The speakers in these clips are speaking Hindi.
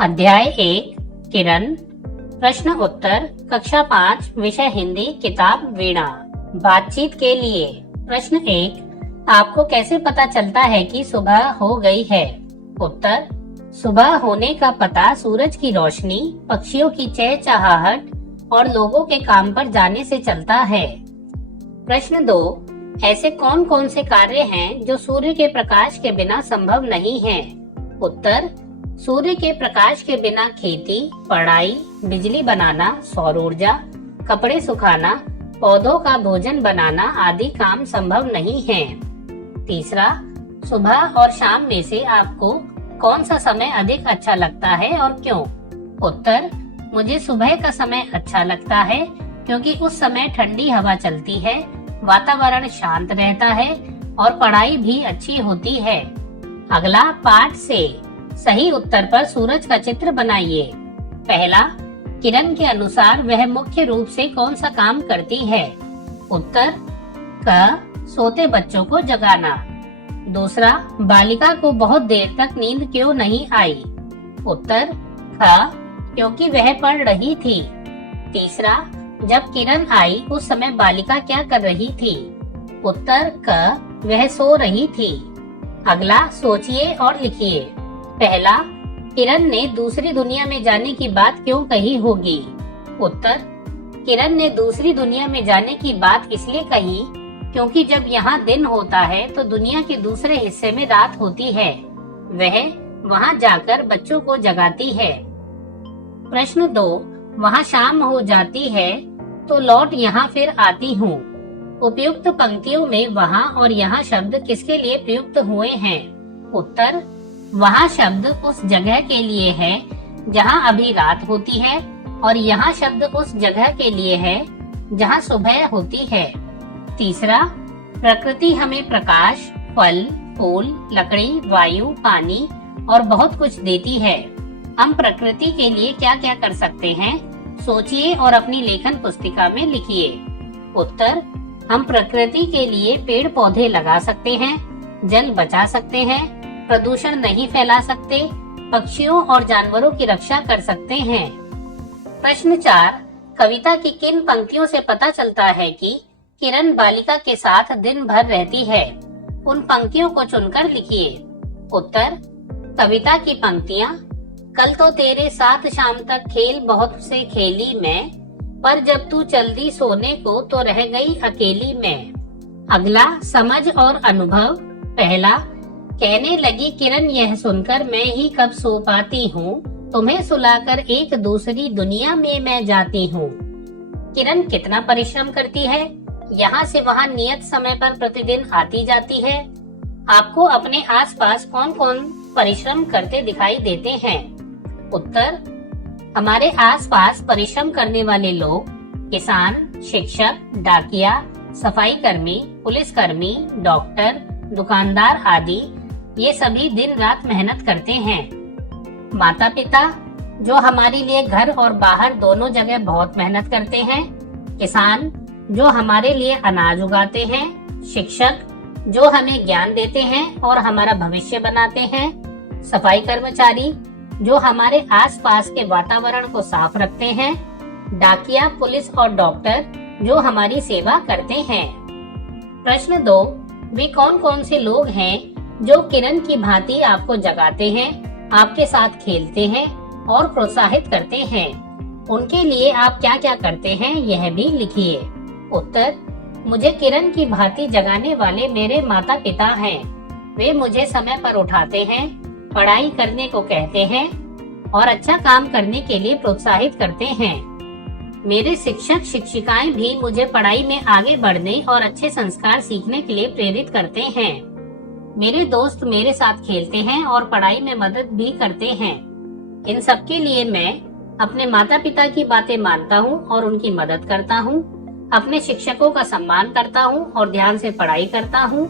अध्याय 1 किरण। प्रश्न उत्तर कक्षा 5 विषय हिंदी किताब वीणा। बातचीत के लिए प्रश्न 1, आपको कैसे पता चलता है कि सुबह हो गई है? उत्तर, सुबह होने का पता सूरज की रोशनी, पक्षियों की चहचहाहट और लोगों के काम पर जाने से चलता है। प्रश्न 2, ऐसे कौन कौन से कार्य हैं जो सूर्य के प्रकाश के बिना संभव नहीं हैं? उत्तर, सूर्य के प्रकाश के बिना खेती, पढ़ाई, बिजली बनाना, सौर ऊर्जा, कपड़े सुखाना, पौधों का भोजन बनाना आदि काम संभव नहीं है। तीसरा, सुबह और शाम में से आपको कौन सा समय अधिक अच्छा लगता है और क्यों? उत्तर, मुझे सुबह का समय अच्छा लगता है क्योंकि उस समय ठंडी हवा चलती है, वातावरण शांत रहता है और पढ़ाई भी अच्छी होती है। अगला पाठ से सही उत्तर पर सूरज का चित्र बनाइए। पहला, किरण के अनुसार वह मुख्य रूप से कौन सा काम करती है? उत्तर, क, सोते बच्चों को जगाना। दूसरा, बालिका को बहुत देर तक नींद क्यों नहीं आई? उत्तर, ख, क्योंकि वह पढ़ रही थी। तीसरा, जब किरण आई उस समय बालिका क्या कर रही थी? उत्तर, क, वह सो रही थी। अगला सोचिए और लिखिए। पहला, किरण ने दूसरी दुनिया में जाने की बात क्यों कही होगी? उत्तर, किरण ने दूसरी दुनिया में जाने की बात इसलिए कही क्योंकि जब यहाँ दिन होता है तो दुनिया के दूसरे हिस्से में रात होती है। वह वहाँ जाकर बच्चों को जगाती है। प्रश्न 2, वहाँ शाम हो जाती है तो लौट यहाँ फिर आती हूँ। उपयुक्त पंक्तियों में वहाँ और यहाँ शब्द किसके लिए प्रयुक्त हुए हैं? उत्तर, वहाँ शब्द उस जगह के लिए है जहाँ अभी रात होती है और यहाँ शब्द उस जगह के लिए है जहाँ सुबह होती है। तीसरा, प्रकृति हमें प्रकाश, फल, फूल, लकड़ी, वायु, पानी और बहुत कुछ देती है। हम प्रकृति के लिए क्या क्या कर सकते हैं? सोचिए और अपनी लेखन पुस्तिका में लिखिए। उत्तर, हम प्रकृति के लिए पेड़ पौधे लगा सकते हैं, जल बचा सकते हैं, प्रदूषण नहीं फैला सकते, पक्षियों और जानवरों की रक्षा कर सकते हैं। प्रश्न 4, कविता की किन पंक्तियों से पता चलता है कि किरण बालिका के साथ दिन भर रहती है? उन पंक्तियों को चुनकर लिखिए। उत्तर, कविता की पंक्तियाँ, कल तो तेरे साथ शाम तक खेल बहुत से खेली मैं, पर जब तू चल दी सोने को तो रह गई अकेली मैं। अगला समझ और अनुभव। पहला, कहने लगी किरण यह सुनकर मैं ही कब सो पाती हूँ, तुम्हें सुलाकर एक दूसरी दुनिया में मैं जाती हूँ। किरण कितना परिश्रम करती है? यहाँ से वहाँ नियत समय पर प्रतिदिन आती जाती है। आपको अपने आसपास कौन कौन परिश्रम करते दिखाई देते हैं? उत्तर, हमारे आसपास परिश्रम करने वाले लोग किसान, शिक्षक, डाकिया, सफाई कर्मी, पुलिस कर्मी, डॉक्टर, दुकानदार आदि ये सभी दिन रात मेहनत करते हैं। माता पिता जो हमारे लिए घर और बाहर दोनों जगह बहुत मेहनत करते हैं। किसान जो हमारे लिए अनाज उगाते हैं। शिक्षक जो हमें ज्ञान देते हैं और हमारा भविष्य बनाते हैं। सफाई कर्मचारी जो हमारे आसपास के वातावरण को साफ रखते हैं। डाकिया, पुलिस और डॉक्टर जो हमारी सेवा करते हैं। प्रश्न 2, वे कौन कौन से लोग हैं जो किरण की भांति आपको जगाते हैं, आपके साथ खेलते हैं और प्रोत्साहित करते हैं? उनके लिए आप क्या क्या करते हैं यह भी लिखिए। उत्तर, मुझे किरण की भांति जगाने वाले मेरे माता पिता हैं। वे मुझे समय पर उठाते हैं, पढ़ाई करने को कहते हैं और अच्छा काम करने के लिए प्रोत्साहित करते हैं। मेरे शिक्षक शिक्षिकाएं भी मुझे पढ़ाई में आगे बढ़ने और अच्छे संस्कार सीखने के लिए प्रेरित करते हैं। मेरे दोस्त मेरे साथ खेलते हैं और पढ़ाई में मदद भी करते हैं। इन सब के लिए मैं अपने माता पिता की बातें मानता हूँ और उनकी मदद करता हूँ। अपने शिक्षकों का सम्मान करता हूँ और ध्यान से पढ़ाई करता हूँ।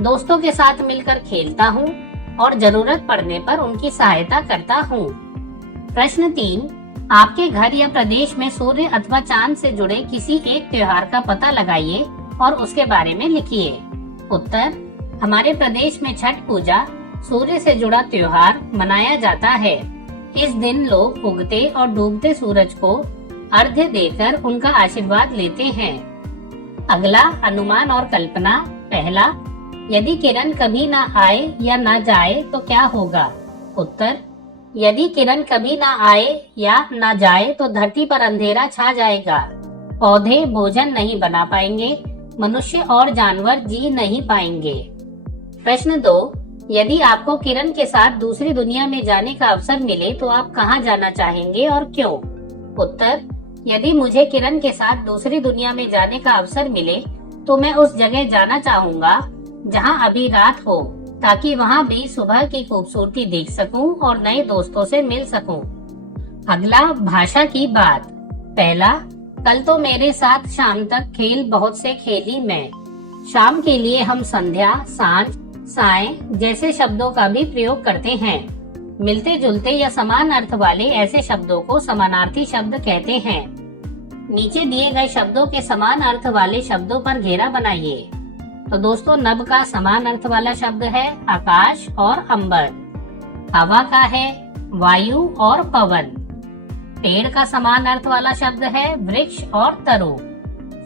दोस्तों के साथ मिलकर खेलता हूँ और जरूरत पड़ने पर उनकी सहायता करता हूँ। प्रश्न 3, आपके घर या प्रदेश में सूर्य अथवा चांद से जुड़े किसी एक त्योहार का पता लगाइए और उसके बारे में लिखिए। उत्तर, हमारे प्रदेश में छठ पूजा सूर्य से जुड़ा त्योहार मनाया जाता है। इस दिन लोग उगते और डूबते सूरज को अर्घ्य देकर उनका आशीर्वाद लेते हैं। अगला अनुमान और कल्पना। पहला, यदि किरण कभी ना आए या ना जाए तो क्या होगा? उत्तर, यदि किरण कभी ना आए या ना जाए तो धरती पर अंधेरा छा जाएगा, पौधे भोजन नहीं बना पाएंगे, मनुष्य और जानवर जी नहीं पाएंगे। प्रश्न 2, यदि आपको किरण के साथ दूसरी दुनिया में जाने का अवसर मिले तो आप कहां जाना चाहेंगे और क्यों? उत्तर, यदि मुझे किरण के साथ दूसरी दुनिया में जाने का अवसर मिले तो मैं उस जगह जाना चाहूंगा जहां अभी रात हो, ताकि वहां भी सुबह की खूबसूरती देख सकूं और नए दोस्तों से मिल सकूं। अगला, भाषा की बात। पहला, कल तो मेरे साथ शाम तक खेल बहुत से खेली मैं। शाम के लिए हम संध्या, सांझ, साय जैसे शब्दों का भी प्रयोग करते हैं। मिलते जुलते या समान अर्थ वाले ऐसे शब्दों को समानार्थी शब्द कहते हैं। नीचे दिए गए शब्दों के समान अर्थ वाले शब्दों पर घेरा बनाइए। तो दोस्तों, नभ का समान अर्थ वाला शब्द है आकाश और अंबर। हवा का है वायु और पवन। पेड़ का समान अर्थ वाला शब्द है वृक्ष और तरु।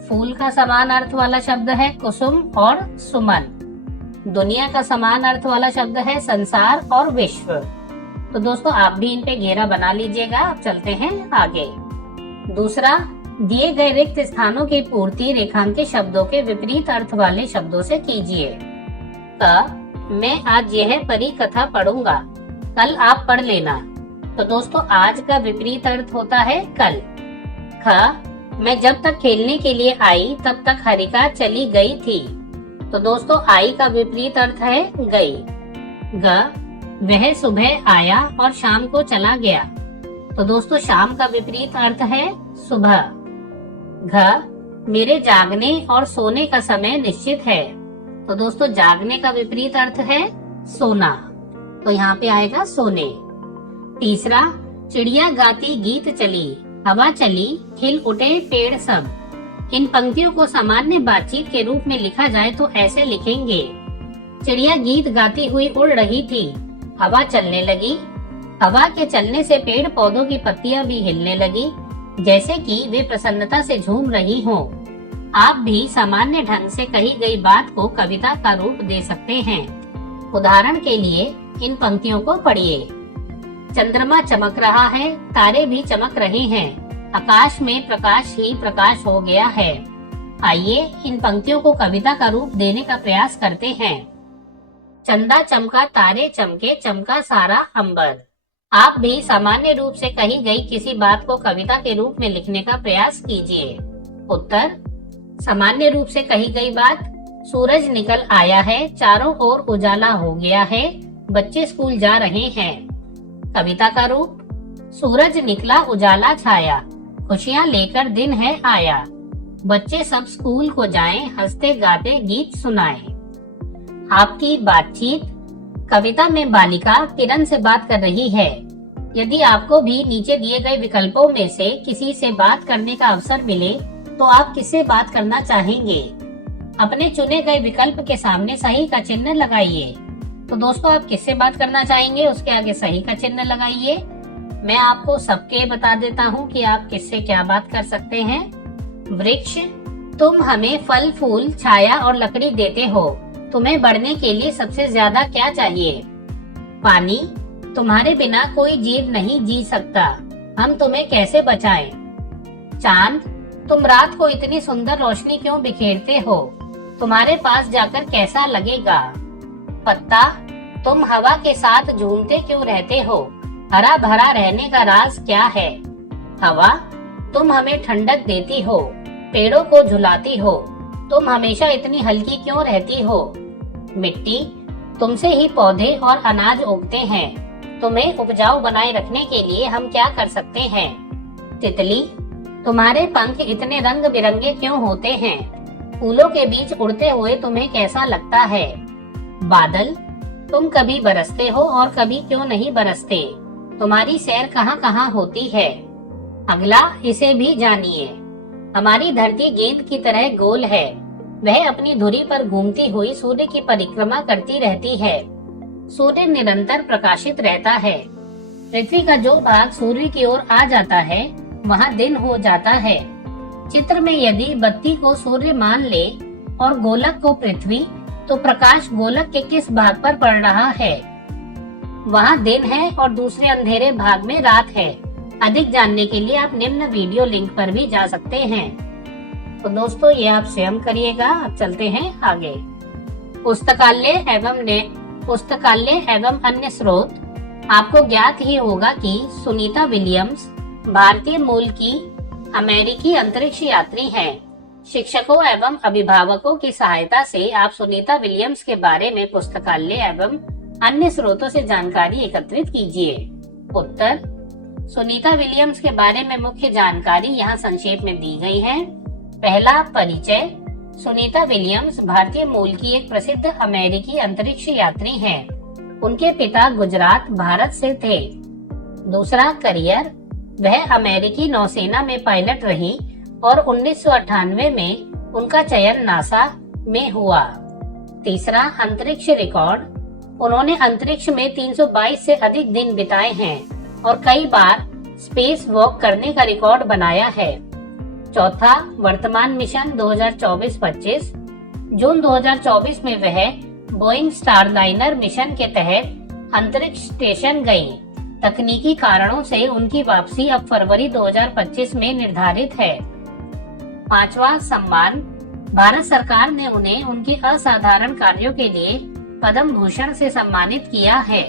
फूल का समान अर्थ वाला शब्द है कुसुम और सुमन। दुनिया का समान अर्थ वाला शब्द है संसार और विश्व। तो दोस्तों, आप भी इन पे घेरा बना लीजिएगा। अब चलते हैं आगे। दूसरा, दिए गए रिक्त स्थानों की पूर्ति रेखांकित शब्दों के विपरीत अर्थ वाले शब्दों से कीजिए। क, मैं आज यह परी कथा पढ़ूंगा, कल आप पढ़ लेना। तो दोस्तों, आज का विपरीत अर्थ होता है कल। ख, मैं जब तक खेलने के लिए आई तब तक हरिका चली गई थी। तो दोस्तों, आई का विपरीत अर्थ है गई। ग, वह सुबह आया और शाम को चला गया। तो दोस्तों, शाम का विपरीत अर्थ है सुबह। घ, मेरे जागने और सोने का समय निश्चित है। तो दोस्तों, जागने का विपरीत अर्थ है सोना। तो यहाँ पे आएगा सोने। तीसरा, चिड़िया गाती गीत चली, हवा चली, खिल उठे पेड़ सब। इन पंक्तियों को सामान्य बातचीत के रूप में लिखा जाए तो ऐसे लिखेंगे। चिड़िया गीत गाती हुई उड़ रही थी, हवा चलने लगी। हवा के चलने से पेड़ पौधों की पत्तियां भी हिलने लगी, जैसे कि वे प्रसन्नता से झूम रही हों। आप भी सामान्य ढंग से कही गई बात को कविता का रूप दे सकते हैं। उदाहरण के लिए इन पंक्तियों को पढ़िए। चंद्रमा चमक रहा है, तारे भी चमक रहे हैं, आकाश में प्रकाश ही प्रकाश हो गया है। आइए इन पंक्तियों को कविता का रूप देने का प्रयास करते हैं। चंदा चमका, तारे चमके, चमका सारा अंबर। आप भी सामान्य रूप से कही गई किसी बात को कविता के रूप में लिखने का प्रयास कीजिए। उत्तर, सामान्य रूप से कही गई बात, सूरज निकल आया है, चारों ओर उजाला हो गया है, बच्चे स्कूल जा रहे हैं। कविता का रूप, सूरज निकला उजाला छाया, खुशियाँ लेकर दिन है आया, बच्चे सब स्कूल को जाएं, हंसते गाते गीत सुनाएं। आपकी बातचीत। कविता में बालिका किरण से बात कर रही है। यदि आपको भी नीचे दिए गए विकल्पों में से किसी से बात करने का अवसर मिले तो आप किससे बात करना चाहेंगे? अपने चुने गए विकल्प के सामने सही का चिन्ह लगाइए। तो दोस्तों, आप किससे बात करना चाहेंगे उसके आगे सही का चिन्ह लगाइए। मैं आपको सबके बता देता हूँ कि आप किससे क्या बात कर सकते हैं। वृक्ष, तुम हमें फल फूल छाया और लकड़ी देते हो, तुम्हें बढ़ने के लिए सबसे ज्यादा क्या चाहिए? पानी, तुम्हारे बिना कोई जीव नहीं जी सकता, हम तुम्हें कैसे बचाएं? चांद, तुम रात को इतनी सुंदर रोशनी क्यों बिखेरते हो, तुम्हारे पास जाकर कैसा लगेगा? पत्ता, तुम हवा के साथ झूमते क्यों रहते हो, हरा भरा रहने का राज क्या है? हवा, तुम हमें ठंडक देती हो, पेड़ों को झुलाती हो, तुम हमेशा इतनी हल्की क्यों रहती हो? मिट्टी, तुमसे ही पौधे और अनाज उगते हैं, तुम्हें उपजाऊ बनाए रखने के लिए हम क्या कर सकते हैं? तितली, तुम्हारे पंख इतने रंग बिरंगे क्यों होते हैं, फूलों के बीच उड़ते हुए तुम्हें कैसा लगता है? बादल, तुम कभी बरसते हो और कभी क्यों नहीं बरसते, तुम्हारी सैर कहाँ कहाँ होती है? अगला, इसे भी जानिए। हमारी धरती गेंद की तरह गोल है, वह अपनी धुरी पर घूमती हुई सूर्य की परिक्रमा करती रहती है। सूर्य निरंतर प्रकाशित रहता है। पृथ्वी का जो भाग सूर्य की ओर आ जाता है वहाँ दिन हो जाता है। चित्र में यदि बत्ती को सूर्य मान ले और गोलक को पृथ्वी, तो प्रकाश गोलक के किस भाग पर पड़ रहा है? वहाँ दिन है और दूसरे अंधेरे भाग में रात है। अधिक जानने के लिए आप निम्न वीडियो लिंक पर भी जा सकते हैं। तो दोस्तों ये आप स्वयं करिएगा। अब चलते हैं आगे। पुस्तकालय एवं अन्य स्रोत। आपको ज्ञात ही होगा कि सुनीता विलियम्स भारतीय मूल की अमेरिकी अंतरिक्ष यात्री हैं। शिक्षकों एवं अभिभावकों की सहायता से आप सुनीता विलियम्स के बारे में पुस्तकालय एवं अन्य स्रोतों से जानकारी एकत्रित कीजिए। उत्तर, सुनीता विलियम्स के बारे में मुख्य जानकारी यहाँ संक्षेप में दी गई है। पहला, परिचय। सुनीता विलियम्स भारतीय मूल की एक प्रसिद्ध अमेरिकी अंतरिक्ष यात्री हैं। उनके पिता गुजरात, भारत से थे। दूसरा, करियर। वह अमेरिकी नौसेना में पायलट रही और 1998 में उनका चयन नासा में हुआ। तीसरा, अंतरिक्ष रिकॉर्ड। उन्होंने अंतरिक्ष में 322 से अधिक दिन बिताए हैं और कई बार स्पेस वॉक करने का रिकॉर्ड बनाया है। चौथा, वर्तमान मिशन 2024-25। जून 2024 में वह बोइंग स्टारलाइनर मिशन के तहत अंतरिक्ष स्टेशन गयी। तकनीकी कारणों से उनकी वापसी अब फरवरी 2025 में निर्धारित है। पांचवा, सम्मान। भारत सरकार ने उन्हें उनके असाधारण कार्यों के लिए पद्म भूषण से सम्मानित किया है।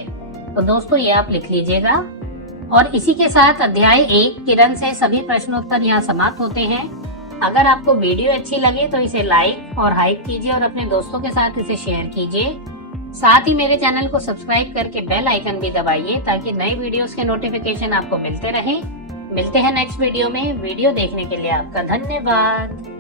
तो दोस्तों ये आप लिख लीजिएगा। और इसी के साथ अध्याय 1 किरण से सभी प्रश्नोत्तर यहाँ समाप्त होते हैं। अगर आपको वीडियो अच्छी लगे तो इसे लाइक और हाइप कीजिए और अपने दोस्तों के साथ इसे शेयर कीजिए। साथ ही मेरे चैनल को सब्सक्राइब करके बेल आइकन भी दबाइए ताकि नए वीडियोस के नोटिफिकेशन आपको मिलते रहें। मिलते हैं नेक्स्ट वीडियो में। वीडियो देखने के लिए आपका धन्यवाद।